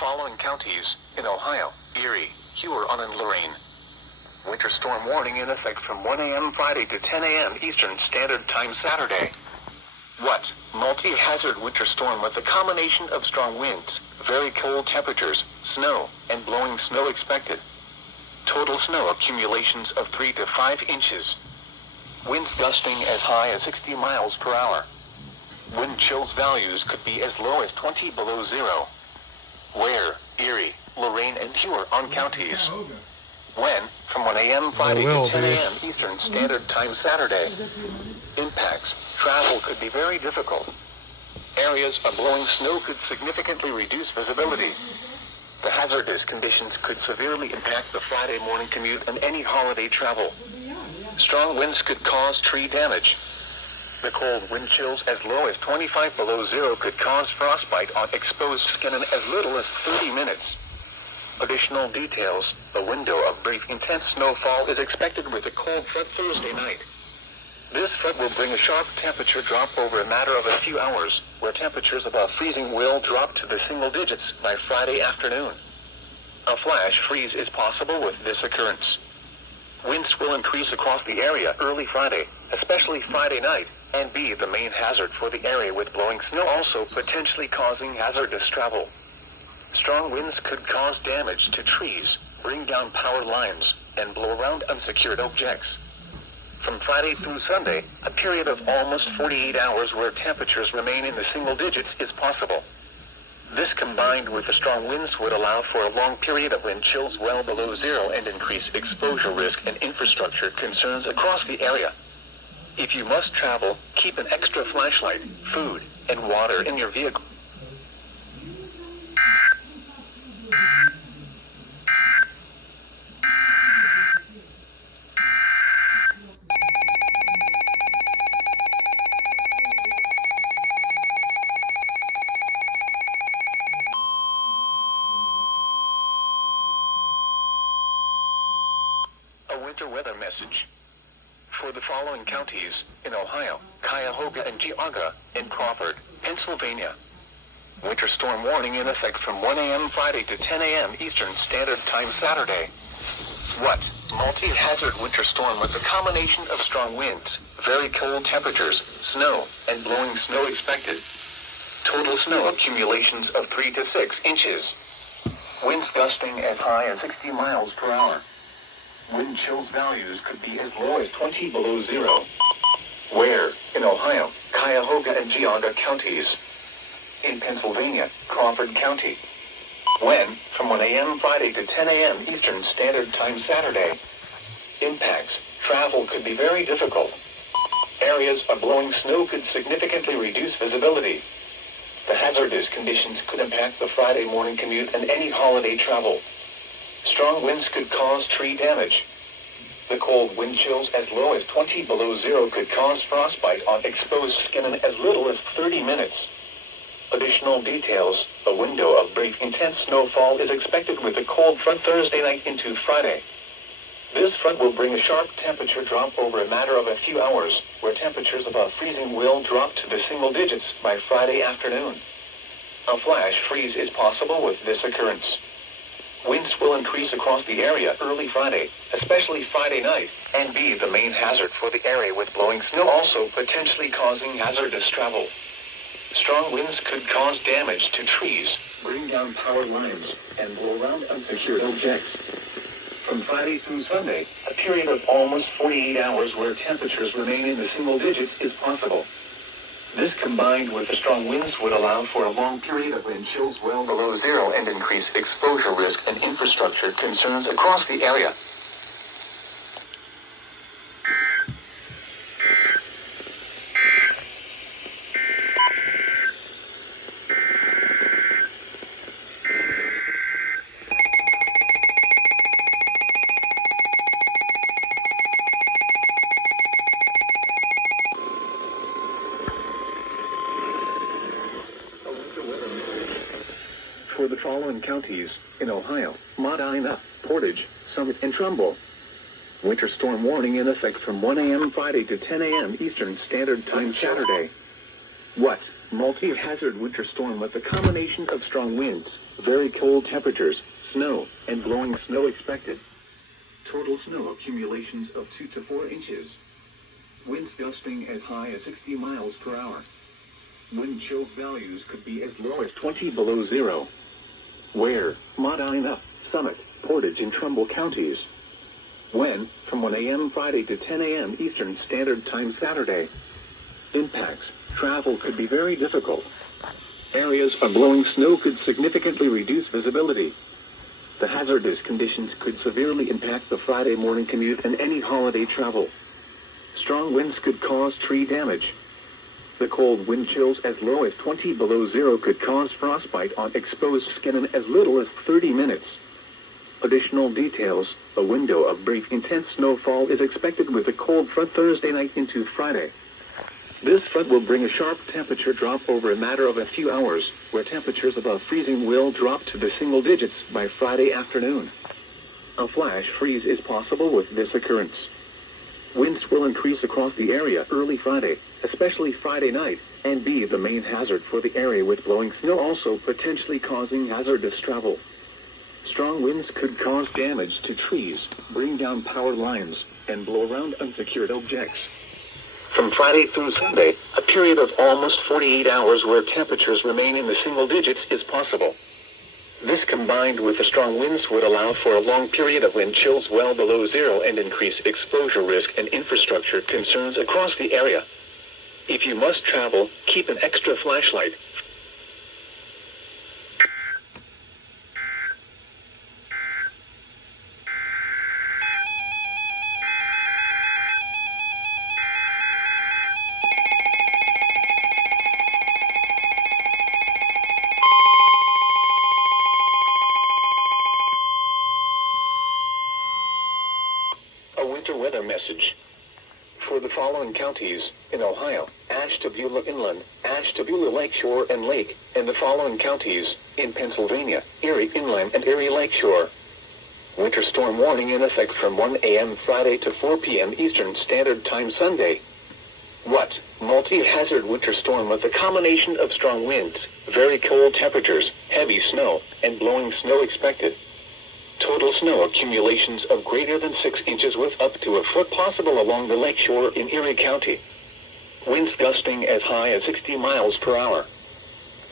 following counties in Ohio, Erie, Huron, and Lorraine. Winter storm warning in effect from 1 a.m. Friday to 10 a.m. Eastern Standard Time Saturday. What? Multi-hazard winter storm with a combination of strong winds, very cold temperatures, snow, and blowing snow expected. Total snow accumulations of 3 to 5 inches. Winds gusting as high as 60 miles per hour. Wind chills values could be as low as 20 below zero. Where? Erie, Lorraine, and Huron counties. When? From 1 a.m. Friday to 10 a.m. Eastern Standard Time Saturday. Impacts. Travel could be very difficult. Areas of blowing snow could significantly reduce visibility. The hazardous conditions could severely impact the Friday morning commute and any holiday travel. Strong winds could cause tree damage. The cold wind chills as low as 25 below zero could cause frostbite on exposed skin in as little as 30 minutes. Additional details: a window of brief intense snowfall is expected with a cold front Thursday night. This front will bring a sharp temperature drop over a matter of a few hours, where temperatures above freezing will drop to the single digits by Friday afternoon. A flash freeze is possible with this occurrence. Winds will increase across the area early Friday, especially Friday night, and be the main hazard for the area with blowing snow also potentially causing hazardous travel. Strong winds could cause damage to trees, bring down power lines, and blow around unsecured objects. From Friday through Sunday, a period of almost 48 hours where temperatures remain in the single digits is possible. This combined with the strong winds would allow for a long period of wind chills well below zero and increase exposure risk and infrastructure concerns across the area. If you must travel, keep an extra flashlight, food, and water in your vehicle. Winter weather message. For the following counties in Ohio, Cuyahoga and Geauga, and Crawford, Pennsylvania. Winter storm warning in effect from 1 a.m. Friday to 10 a.m. Eastern Standard Time Saturday. What? Multi-hazard winter storm with a combination of strong winds, very cold temperatures, snow, and blowing snow expected. Total snow accumulations of 3 to 6 inches. Winds gusting as high as 60 miles per hour. Wind chills values could be as low as 20 below zero. Where? In Ohio, Cuyahoga and Geauga counties. In Pennsylvania, Crawford County. When? From 1 a.m. Friday to 10 a.m. Eastern Standard Time Saturday. Impacts. Travel could be very difficult. Areas of blowing snow could significantly reduce visibility. The hazardous conditions could impact the Friday morning commute and any holiday travel. Strong winds could cause tree damage. The cold wind chills as low as 20 below zero could cause frostbite on exposed skin in as little as 30 minutes. Additional details: a window of brief intense snowfall is expected with a cold front Thursday night into Friday. This front will bring a sharp temperature drop over a matter of a few hours, where temperatures above freezing will drop to the single digits by Friday afternoon. A flash freeze is possible with this occurrence. Winds will increase across the area early Friday, especially Friday night, and be the main hazard for the area with blowing snow also potentially causing hazardous travel. Strong winds could cause damage to trees, bring down power lines, and blow around unsecured objects. From Friday through Sunday, a period of almost 48 hours where temperatures remain in the single digits is possible. This combined with the strong winds would allow for a long period of wind chills well below zero and increase exposure risk and infrastructure concerns across the area. For the following counties in Ohio, Medina, Portage, Summit, and Trumbull. Winter storm warning in effect from 1 a.m. Friday to 10 a.m. Eastern Standard Time Saturday. What? Multi-hazard winter storm with a combination of strong winds, very cold temperatures, snow, and blowing snow expected. Total snow accumulations of 2 to 4 inches. Winds gusting as high as 60 miles per hour. Wind chill values could be as low as 20 below zero. Where? Medina, Summit, Portage, and Trumbull counties. When? From 1 a.m. Friday to 10 a.m. Eastern Standard Time Saturday. Impacts. Travel could be very difficult. Areas of blowing snow could significantly reduce visibility. The hazardous conditions could severely impact the Friday morning commute and any holiday travel. Strong winds could cause tree damage. The cold wind chills as low as 20 below zero could cause frostbite on exposed skin in as little as 30 minutes. Additional details: a window of brief intense snowfall is expected with a cold front Thursday night into Friday. This front will bring a sharp temperature drop over a matter of a few hours, where temperatures above freezing will drop to the single digits by Friday afternoon. A flash freeze is possible with this occurrence. Winds will increase across the area early Friday, especially Friday night, and be the main hazard for the area, with blowing snow also potentially causing hazardous travel. Strong winds could cause damage to trees, bring down power lines, and blow around unsecured objects. From Friday through Sunday, a period of almost 48 hours where temperatures remain in the single digits is possible. This, combined with the strong winds, would allow for a long period of wind chills well below zero and increase exposure risk and infrastructure concerns across the area. If you must travel, keep an extra flashlight. A winter weather message. For the following counties in Ohio: Ashtabula Inland, Ashtabula Lakeshore and Lake, and the following counties in Pennsylvania: Erie Inland and Erie Lakeshore. Winter storm warning in effect from 1 a.m. Friday to 4 p.m. Eastern Standard Time Sunday. What? Multi-hazard winter storm with a combination of strong winds, very cold temperatures, heavy snow, and blowing snow expected. Total snow accumulations of greater than 6 inches with up to a foot possible along the lakeshore in Erie County. Winds gusting as high as 60 miles per hour.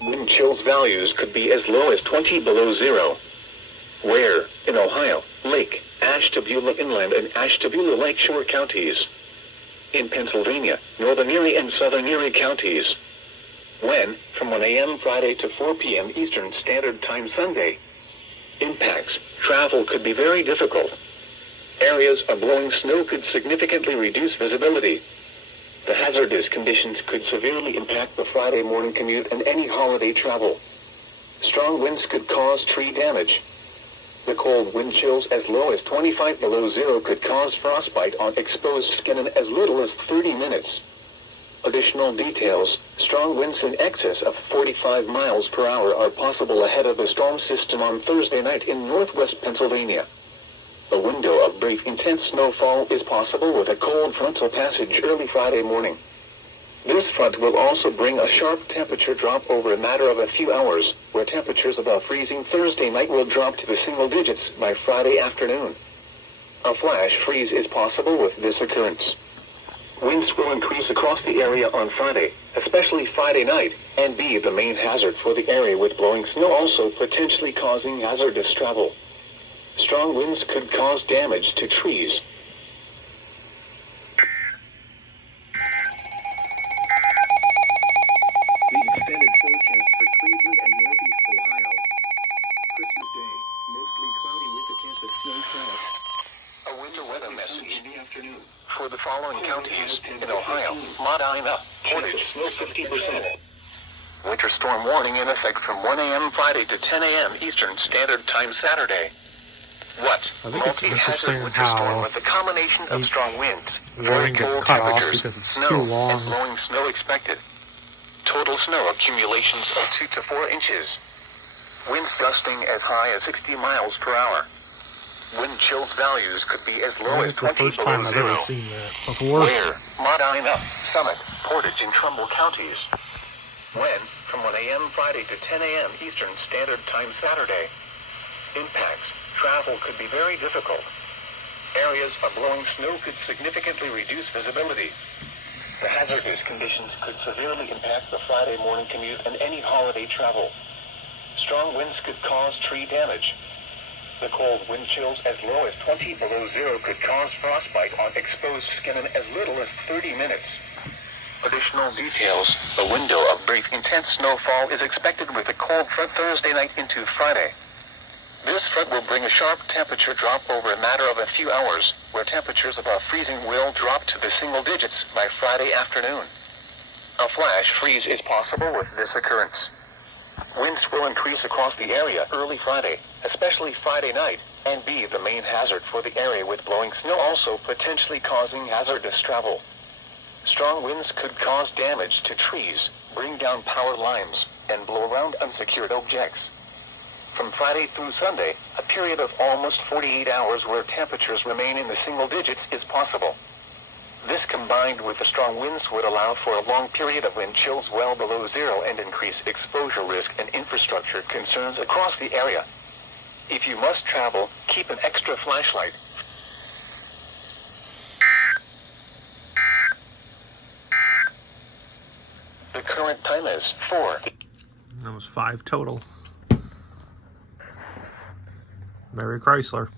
Wind chills values could be as low as 20 below zero. Where? In Ohio: Lake, Ashtabula Inland and Ashtabula Lakeshore counties. In Pennsylvania: Northern Erie and Southern Erie counties. When? From 1 a.m. Friday to 4 p.m. Eastern Standard Time Sunday. Impacts. Travel could be very difficult. Areas of blowing snow could significantly reduce visibility. The hazardous conditions could severely impact the Friday morning commute and any holiday travel. Strong winds could cause tree damage. The cold wind chills as low as 25 below zero could cause frostbite on exposed skin in as little as 30 minutes. Additional details: strong winds in excess of 45 miles per hour are possible ahead of the storm system on Thursday night in northwest Pennsylvania. A window of brief intense snowfall is possible with a cold frontal passage early Friday morning. This front will also bring a sharp temperature drop over a matter of a few hours, where temperatures above freezing Thursday night will drop to the single digits by Friday afternoon. A flash freeze is possible with this occurrence. Winds will increase across the area on Friday, especially Friday night, and be the main hazard for the area, with blowing snow also potentially causing hazardous travel. Strong winds could cause damage to trees. The extended forecast for Cleveland and Northeast Ohio. Christmas Day, mostly cloudy with a chance of snow showers. A winter weather message in the afternoon. For the following counties in Ohio: Medina, Portage, 50%. Winter storm warning in effect from 1 a.m. Friday to 10 a.m. Eastern Standard Time Saturday. What? I think it's interesting Winter storm how with a combination of strong winds, warning gets cold cut off temperatures, because it's snow, too long. and blowing snow expected. Total snow accumulations of 2 to 4 inches. Winds gusting as high as 60 miles per hour. Wind chills values could be as low as 20 it's the first below time I've zero. ever seen that before. Where? Medina, Summit, Portage, and Trumbull counties. When, from 1 a.m. Friday to 10 a.m. Eastern Standard Time Saturday. Impacts. Travel could be very difficult. Areas of blowing snow could significantly reduce visibility. The hazardous conditions could severely impact the Friday morning commute and any holiday travel. Strong winds could cause tree damage. The cold wind chills as low as 20 below zero could cause frostbite on exposed skin in as little as 30 minutes. Additional details. A window of brief intense snowfall is expected with a cold front Thursday night into Friday. This front will bring a sharp temperature drop over a matter of a few hours, where temperatures above freezing will drop to the single digits by Friday afternoon. A flash freeze is possible with this occurrence. Winds will increase across the area early Friday, especially Friday night, and be the main hazard for the area with blowing snow also potentially causing hazardous travel. Strong winds could cause damage to trees, bring down power lines, and blow around unsecured objects. From Friday through Sunday, a period of almost 48 hours where temperatures remain in the single digits is possible. This combined with the strong winds would allow for a long period of wind chills well below zero and increase exposure risk and infrastructure concerns across the area. If you must travel, keep an extra flashlight. The current time is 4. That was 5 total. Merry Chrysler.